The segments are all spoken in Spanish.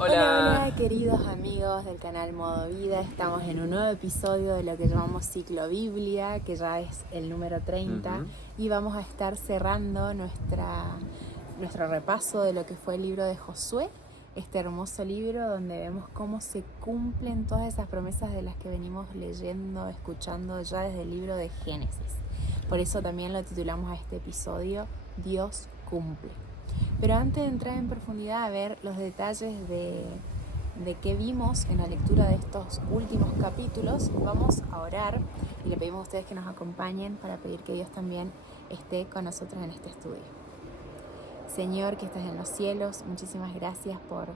Hola, queridos amigos del canal Modo Vida. Estamos en un nuevo episodio de lo que llamamos Ciclo Biblia, que ya es el número 30, y vamos a estar cerrando nuestro repaso de lo que fue el libro de Josué, este hermoso libro donde vemos cómo se cumplen todas esas promesas de las que venimos leyendo, escuchando ya desde el libro de Génesis. Por eso también lo titulamos a este episodio Dios cumple. Pero antes de entrar en profundidad a ver los detalles de qué vimos en la lectura de estos últimos capítulos, vamos a orar y le pedimos a ustedes que nos acompañen para pedir que Dios también esté con nosotros en este estudio. Señor, que estás en los cielos, muchísimas gracias por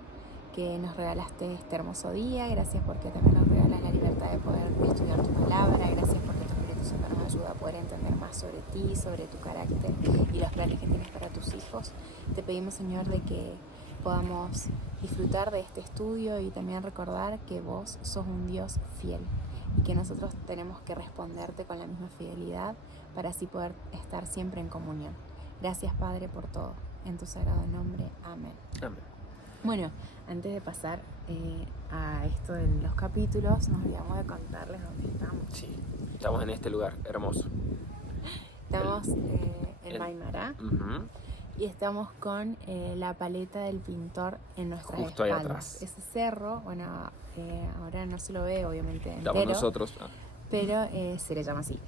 que nos regalaste este hermoso día, gracias porque también nos regalas la libertad de poder estudiar tu palabra, gracias porque tu Espíritu Santo nos ayuda a poder entender más sobre ti, sobre tu carácter y los planes que tienes para tus hijos. Te pedimos, Señor, de que podamos disfrutar de este estudio y también recordar que vos sos un Dios fiel y que nosotros tenemos que responderte con la misma fidelidad para así poder estar siempre en comunión. Gracias, Padre, por todo. En tu sagrado nombre. Amén. Amén. Bueno, antes de pasar a esto de los capítulos, nos olvidamos de contarles dónde estamos. Sí, estamos en este lugar hermoso. Estamos en Maimará y estamos con la paleta del pintor en nuestras justo espaldas. Ahí atrás. Ese cerro, bueno, ahora no se lo ve obviamente entero. Estamos nosotros. Pero se le llama así,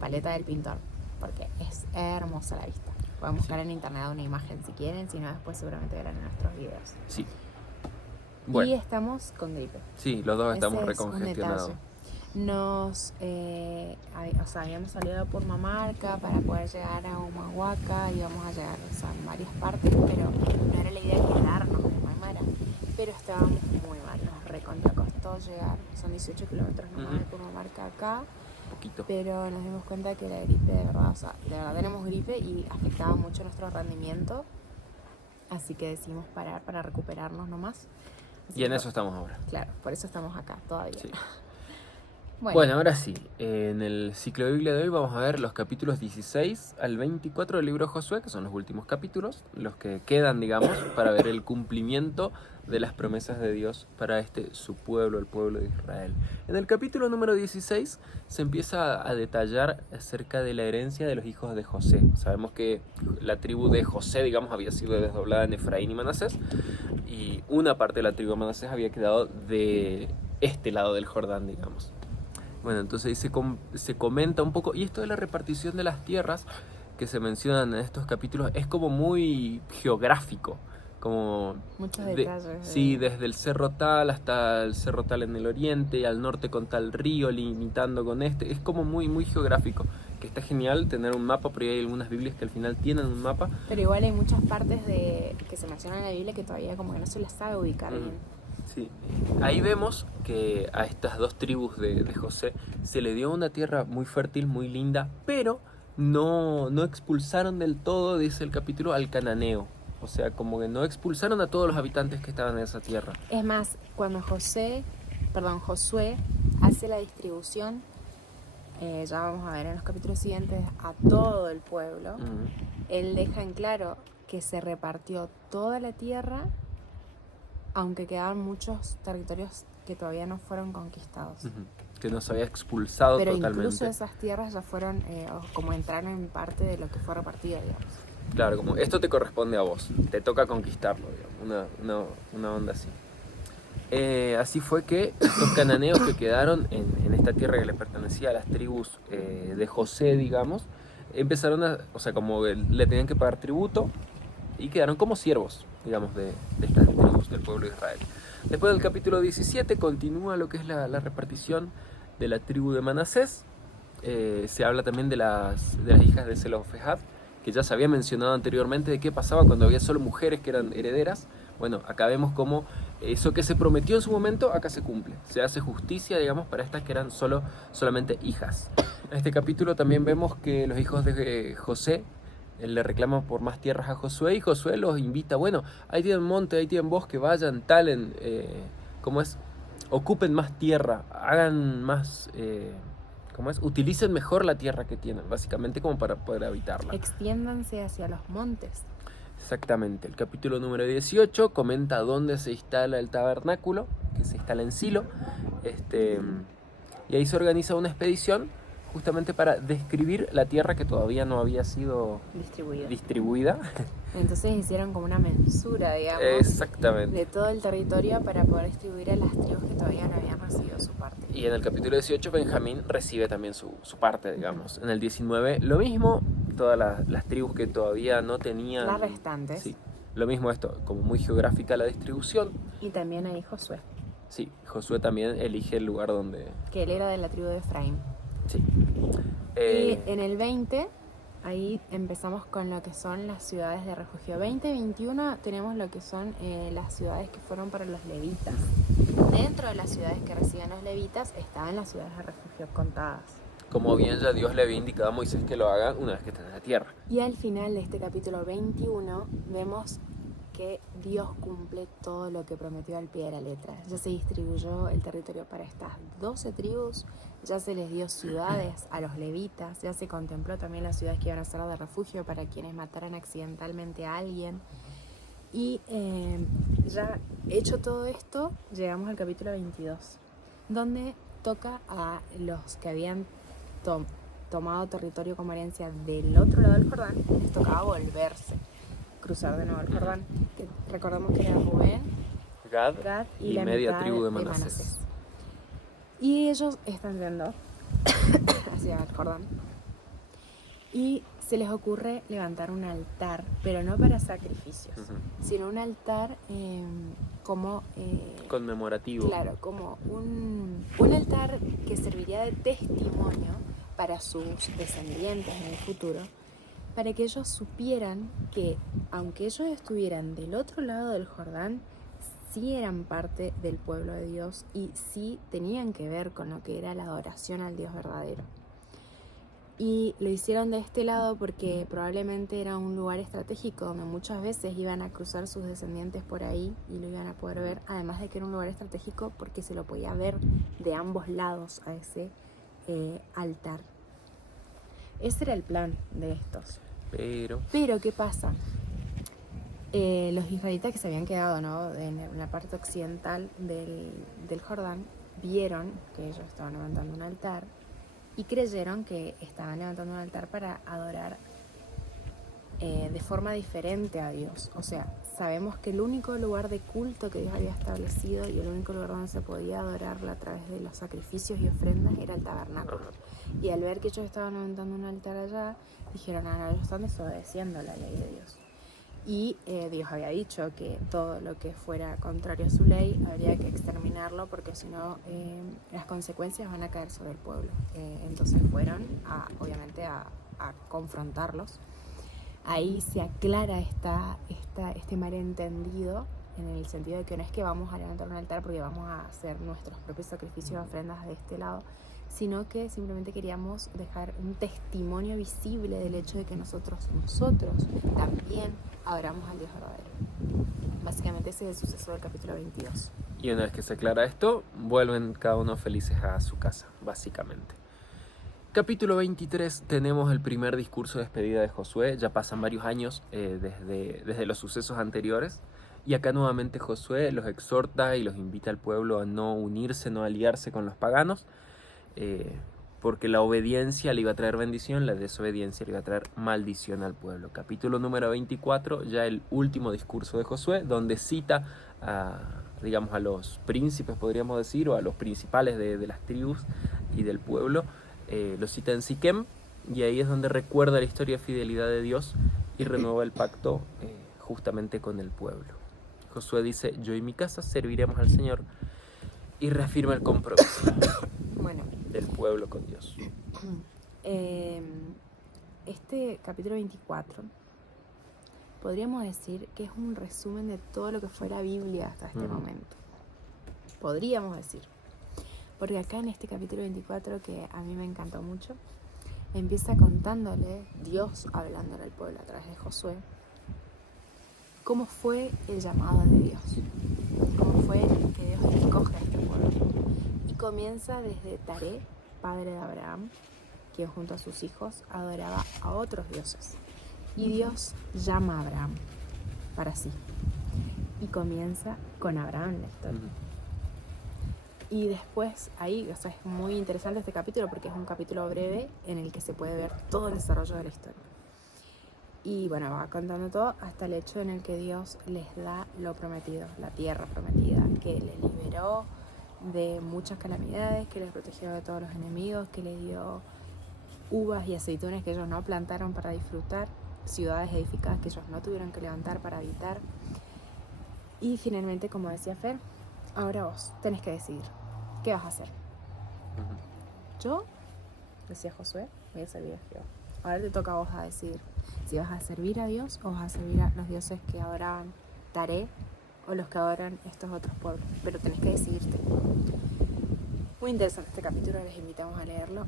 paleta del pintor, porque es hermosa la vista. Pueden buscar en internet una imagen si quieren, si no después seguramente verán en nuestros videos. Sí. Bueno. Y estamos con gripe. Sí, los dos estamos Ese recongestionados. Habíamos salido por Mamarca para poder llegar a Humahuaca, íbamos a llegar en varias partes, pero no era la idea quedarnos en Maimara. Pero estábamos muy mal, nos recontra costó llegar, son 18 kilómetros nomás de Purmamarca acá. Poquito. Pero nos dimos cuenta que la gripe de verdad tenemos gripe y afectaba mucho nuestro rendimiento, así que decidimos parar para recuperarnos nomás. Y en eso estamos ahora. Claro, por eso estamos acá todavía. Sí. Bueno, ahora sí, en el ciclo de Biblia de hoy vamos a ver los capítulos 16 al 24 del libro de Josué, que son los últimos capítulos, los que quedan, digamos, para ver el cumplimiento de las promesas de Dios para su pueblo, el pueblo de Israel. En el capítulo número 16 se empieza a detallar acerca de la herencia de los hijos de José. Sabemos que la tribu de José, digamos, había sido desdoblada en Efraín y Manasés, y una parte de la tribu de Manasés había quedado de este lado del Jordán, digamos. Bueno, entonces se comenta un poco, y esto de la repartición de las tierras que se mencionan en estos capítulos es como muy geográfico, como muchos detalles. Sí, desde el cerro tal hasta el cerro tal en el oriente, y al norte con tal río, limitando con este, es como muy, muy geográfico, que está genial tener un mapa, pero hay algunas Biblias que al final tienen un mapa. Pero igual hay muchas partes que se mencionan en la Biblia que todavía como que no se las sabe ubicar bien. Sí. Ahí vemos que a estas dos tribus de José se le dio una tierra muy fértil, muy linda, pero no expulsaron del todo, dice el capítulo, al cananeo. O sea, como que no expulsaron a todos los habitantes que estaban en esa tierra. Es más, cuando Josué hace la distribución, ya vamos a ver en los capítulos siguientes, a todo el pueblo, él deja en claro que se repartió toda la tierra, aunque quedaban muchos territorios que todavía no fueron conquistados. Que nos había expulsado pero totalmente. Pero incluso esas tierras ya fueron, como entraron en parte de lo que fue repartido, digamos. Claro, como esto te corresponde a vos, te toca conquistarlo, digamos, una onda así. Así fue que estos cananeos que quedaron en esta tierra que le pertenecía a las tribus de José, digamos, empezaron como le tenían que pagar tributo y quedaron como siervos, digamos, de estas tribus del pueblo de Israel. Después del capítulo 17 continúa lo que es la repartición de la tribu de Manasés. Se habla también de las hijas de Zelofehad, que ya se había mencionado anteriormente de qué pasaba cuando había solo mujeres que eran herederas. Bueno, acá vemos cómo eso que se prometió en su momento, acá se cumple. Se hace justicia, digamos, para estas que eran solamente hijas. En este capítulo también vemos que los hijos de José le reclaman por más tierras a Josué, y Josué los invita, bueno, ahí tienen monte, ahí tienen bosque, vayan, talen, ocupen más tierra, hagan más, utilicen mejor la tierra que tienen, básicamente como para poder habitarla. Extiéndanse hacia los montes. Exactamente. El capítulo número 18 comenta dónde se instala el tabernáculo, que se instala en Silo. Y ahí se organiza una expedición justamente para describir la tierra que todavía no había sido distribuida. Entonces hicieron como una mensura, digamos, Exactamente, de todo el territorio para poder distribuir a las tribus que todavía no habían recibido su parte. y en el capítulo 18 Benjamín recibe también su parte, digamos. En el 19 lo mismo, todas las tribus que todavía no tenían... Las restantes. Sí, lo mismo esto, como muy geográfica la distribución. Y también ahí Josué, Sí, Josué también elige el lugar donde... que él era de la tribu de Efraín. Sí. Y en el 20, ahí empezamos con lo que son las ciudades de refugio. 20 y 21 tenemos lo que son las ciudades que fueron para los levitas. Dentro de las ciudades que reciben los levitas estaban las ciudades de refugio contadas. Como bien ya Dios le había indicado a Moisés que lo haga una vez que estén en la tierra. Y al final de este capítulo 21 vemos que Dios cumple todo lo que prometió al pie de la letra. Ya se distribuyó el territorio para estas 12 tribus, ya se les dio ciudades a los levitas, ya se contempló también las ciudades que iban a ser de refugio para quienes mataran accidentalmente a alguien. Y ya hecho todo esto, llegamos al capítulo 22, donde toca a los que habían tomado territorio como herencia del otro lado del Jordán, les tocaba volverse, cruzar de nuevo el Jordán, que recordemos que era Rubén, Gad y la media mitad tribu de de Manasés. Y ellos están yendo hacia el Jordán. Y se les ocurre levantar un altar, pero no para sacrificios, sino un altar como... conmemorativo. Claro, como un altar que serviría de testimonio para sus descendientes en el futuro, para que ellos supieran que, aunque ellos estuvieran del otro lado del Jordán, sí eran parte del pueblo de Dios y sí tenían que ver con lo que era la adoración al Dios verdadero. Y lo hicieron de este lado porque probablemente era un lugar estratégico donde muchas veces iban a cruzar sus descendientes por ahí y lo iban a poder ver, además de que era un lugar estratégico porque se lo podía ver de ambos lados a ese altar. Ese era el plan de estos. Pero ¿qué pasa? Los israelitas que se habían quedado, ¿no?, en la parte occidental del Jordán vieron que ellos estaban levantando un altar y creyeron que estaban levantando un altar para adorar de forma diferente a Dios. O sea, sabemos que el único lugar de culto que Dios había establecido y el único lugar donde se podía adorarlo a través de los sacrificios y ofrendas era el tabernáculo. Y al ver que ellos estaban levantando un altar allá, dijeron, no, ellos están desobedeciendo la ley de Dios. Y Dios había dicho que todo lo que fuera contrario a su ley habría que exterminarlo porque si no las consecuencias van a caer sobre el pueblo. Entonces fueron obviamente a confrontarlos. Ahí se aclara este malentendido en el sentido de que no es que vamos a levantar un altar porque vamos a hacer nuestros propios sacrificios y ofrendas de este lado, sino que simplemente queríamos dejar un testimonio visible del hecho de que nosotros también adoramos al Dios verdadero. Básicamente ese es el suceso del capítulo 22. Y una vez que se aclara esto, vuelven cada uno felices a su casa, básicamente. Capítulo 23, tenemos el primer discurso de despedida de Josué. Ya pasan varios años desde los sucesos anteriores. Y acá nuevamente Josué los exhorta y los invita al pueblo a no unirse, no aliarse con los paganos. Porque la obediencia le iba a traer bendición, la desobediencia le iba a traer maldición al pueblo. Capítulo número 24, ya el último discurso de Josué, donde cita a los príncipes, podríamos decir, o a los principales de las tribus y del pueblo. Lo cita en Siquem, y ahí es donde recuerda la historia de fidelidad de Dios y renueva el pacto justamente con el pueblo. Josué dice, yo y mi casa serviremos al Señor, y reafirma el compromiso del pueblo con Dios. Este capítulo 24 podríamos decir que es un resumen de todo lo que fue la Biblia hasta este momento. Podríamos decir. Porque acá en este capítulo 24, que a mí me encantó mucho, empieza contándole, Dios hablándole al pueblo a través de Josué, cómo fue el llamado de Dios, cómo fue que Dios escoge a este pueblo. Y comienza desde Taré, padre de Abraham, quien junto a sus hijos adoraba a otros dioses. Y Dios llama a Abraham. para sí. Y comienza con Abraham la historia. Y después ahí, o sea, es muy interesante este capítulo porque es un capítulo breve en el que se puede ver todo el desarrollo de la historia. Y bueno, va contando todo hasta el hecho en el que Dios les da lo prometido, la tierra prometida, que les liberó de muchas calamidades, que les protegió de todos los enemigos, que les dio uvas y aceitunas que ellos no plantaron para disfrutar, ciudades edificadas que ellos no tuvieron que levantar para habitar. Y finalmente, como decía Fer, ahora vos tenés que decidir, ¿qué vas a hacer? Yo, decía Josué, voy a servir a Jehová. Ahora te toca a vos a decidir si vas a servir a Dios o vas a servir a los dioses que adoraban Taré o los que adoran estos otros pueblos. Pero tenés que decidirte. Muy interesante este capítulo, les invitamos a leerlo.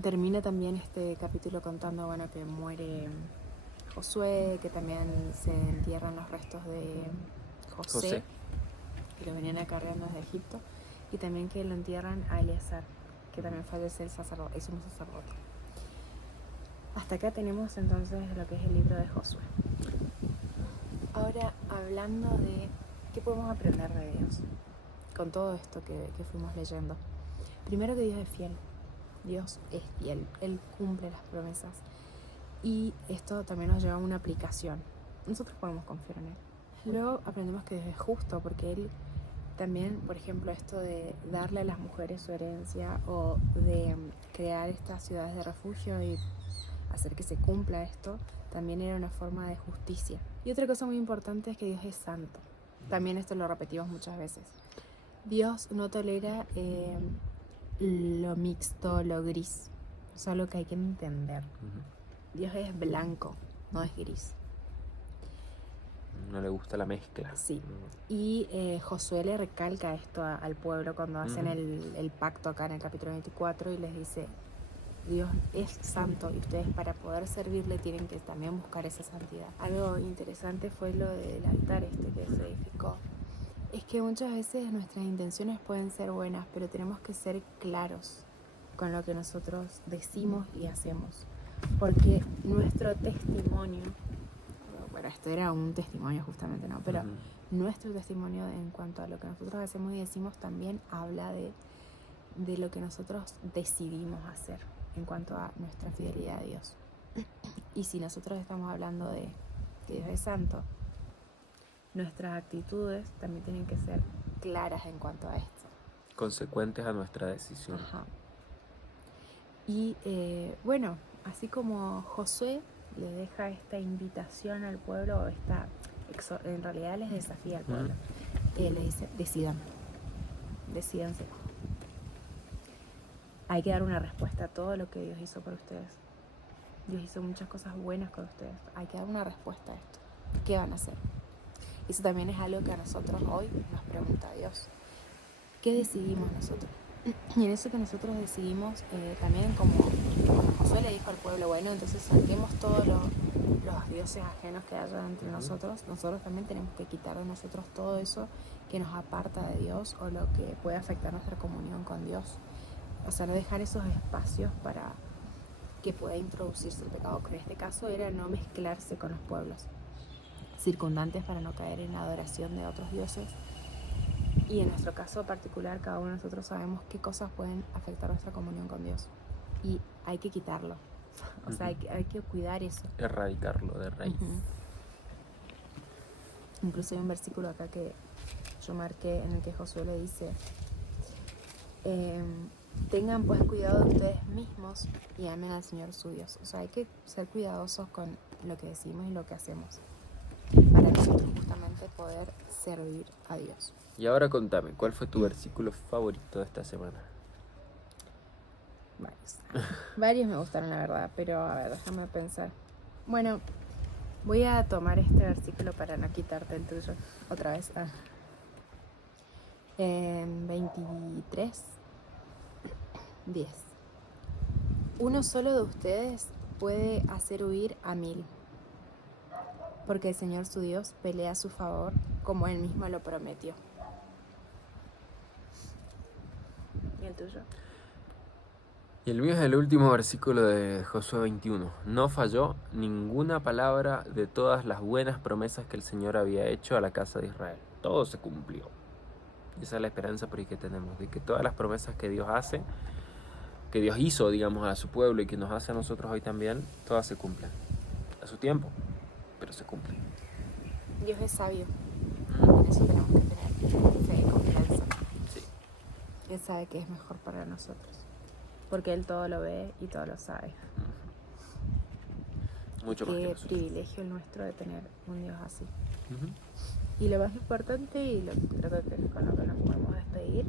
Termina también este capítulo contando, bueno, que muere Josué, que también se entierran los restos de José. Que lo venían acarreando desde Egipto, y también que lo entierran a Eleazar, que también fallece el sacerdote, es un sacerdote. Hasta acá tenemos entonces lo que es el libro de Josué. Ahora, hablando de qué podemos aprender de Dios con todo esto que fuimos leyendo. Primero, que Dios es fiel. Dios es fiel, Él cumple las promesas. Y esto también nos lleva a una aplicación. Nosotros podemos confiar en Él. Luego aprendemos que Dios es justo, porque Él también, por ejemplo, esto de darle a las mujeres su herencia o de crear estas ciudades de refugio y hacer que se cumpla esto, también era una forma de justicia. Y otra cosa muy importante es que Dios es santo. También esto lo repetimos muchas veces. Dios no tolera lo mixto, lo gris. Es algo que hay que entender. Dios es blanco, no es gris. No le gusta la mezcla. Sí. Y Josué le recalca esto al pueblo cuando hacen el pacto acá en el capítulo 24 y les dice: Dios es santo y ustedes para poder servirle tienen que también buscar esa santidad. Algo interesante fue lo del altar que se edificó. Es que muchas veces nuestras intenciones pueden ser buenas, pero tenemos que ser claros con lo que nosotros decimos y hacemos. Porque nuestro testimonio, bueno, esto era un testimonio justamente, ¿no? Pero nuestro testimonio en cuanto a lo que nosotros hacemos y decimos también habla de lo que nosotros decidimos hacer en cuanto a nuestra fidelidad a Dios. Y si nosotros estamos hablando de que Dios es santo, nuestras actitudes también tienen que ser claras en cuanto a esto. Consecuentes a nuestra decisión. Ajá. Y bueno, así como Josué le deja esta invitación al pueblo, en realidad les desafía al pueblo. Le dice: decídanse. Hay que dar una respuesta a todo lo que Dios hizo por ustedes. Dios hizo muchas cosas buenas con ustedes. Hay que dar una respuesta a esto. ¿Qué van a hacer? Eso también es algo que a nosotros hoy nos pregunta Dios. ¿Qué decidimos nosotros? Y en eso que nosotros decidimos, también como Josué le dijo al pueblo, bueno, entonces saquemos todos los dioses ajenos que haya entre nosotros también tenemos que quitar de nosotros todo eso que nos aparta de Dios o lo que puede afectar nuestra comunión con Dios. O sea, no dejar esos espacios para que pueda introducirse el pecado, que en este caso era no mezclarse con los pueblos circundantes para no caer en la adoración de otros dioses. Y en nuestro caso particular, cada uno de nosotros sabemos qué cosas pueden afectar nuestra comunión con Dios. Y hay que quitarlo. O sea, hay que cuidar eso. Erradicarlo de raíz. Incluso hay un versículo acá que yo marqué en el que Josué le dice: tengan pues cuidado de ustedes mismos y amen al Señor su Dios. O sea, hay que ser cuidadosos con lo que decimos y lo que hacemos para nosotros justamente poder servir a Dios. Y ahora contame, ¿cuál fue tu versículo favorito de esta semana? Varios me gustaron, la verdad, pero a ver, déjame pensar. Bueno, voy a tomar este versículo para no quitarte el tuyo otra vez. 23, 10. Uno solo de ustedes puede hacer huir a 1000, porque el Señor su Dios pelea a su favor, como Él mismo lo prometió. ¿Y el tuyo? Y el mío es el último versículo de Josué 21. No falló ninguna palabra de todas las buenas promesas que el Señor había hecho a la casa de Israel. Todo se cumplió. Y esa es la esperanza por ahí que tenemos, de que todas las promesas que Dios hace, que Dios hizo, digamos, a su pueblo y que nos hace a nosotros hoy también, todas se cumplen. A su tiempo, pero se cumplen. Dios es sabio. En eso tenemos que tener fe y confianza. Sí. Él sabe que es mejor para nosotros. Porque Él todo lo ve y todo lo sabe. Mucho más que Qué nosotros. privilegio el nuestro de tener un Dios así. Ujú. Y lo más importante, y creo que con lo que nos podemos despedir,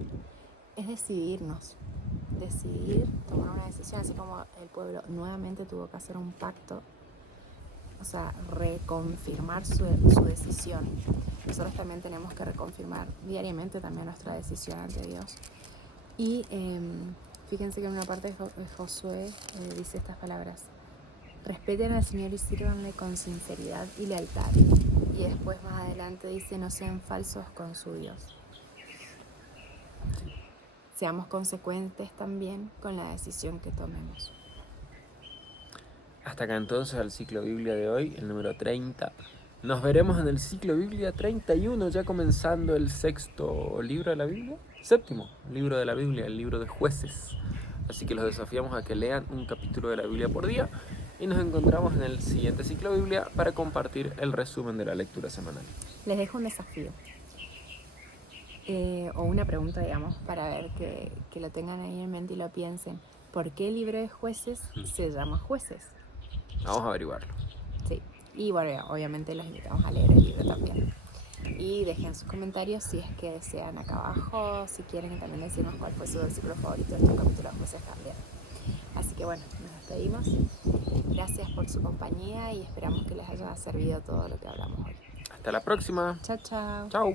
es decidirnos. Decidir tomar una decisión, así como el pueblo nuevamente tuvo que hacer un pacto, o sea, reconfirmar su decisión. Nosotros también tenemos que reconfirmar diariamente también nuestra decisión ante Dios. Y fíjense que en una parte de Josué dice estas palabras: respeten al Señor y sírvanle con sinceridad y lealtad. Y después más adelante dice: no sean falsos con su Dios. Seamos consecuentes también con la decisión que tomemos. Hasta acá entonces el ciclo Biblia de hoy, el número 30. Nos veremos en el ciclo Biblia 31, ya comenzando el sexto libro de la Biblia. Séptimo libro de la Biblia, el libro de Jueces. Así que los desafiamos a que lean un capítulo de la Biblia por día. Y nos encontramos en el siguiente ciclo Biblia para compartir el resumen de la lectura semanal. Les dejo un desafío. O una pregunta, digamos, para ver que lo tengan ahí en mente y lo piensen. ¿Por qué el libro de Jueces se llama Jueces? Vamos a averiguarlo. Sí. Y bueno, obviamente los invitamos a leer el libro también. Y dejen sus comentarios si es que desean acá abajo, si quieren también decirnos cuál fue su versículo favorito de este capítulo de Jueces también. Así que bueno, nos despedimos. Gracias por su compañía y esperamos que les haya servido todo lo que hablamos hoy. Hasta la próxima. Chao, chao. Chao.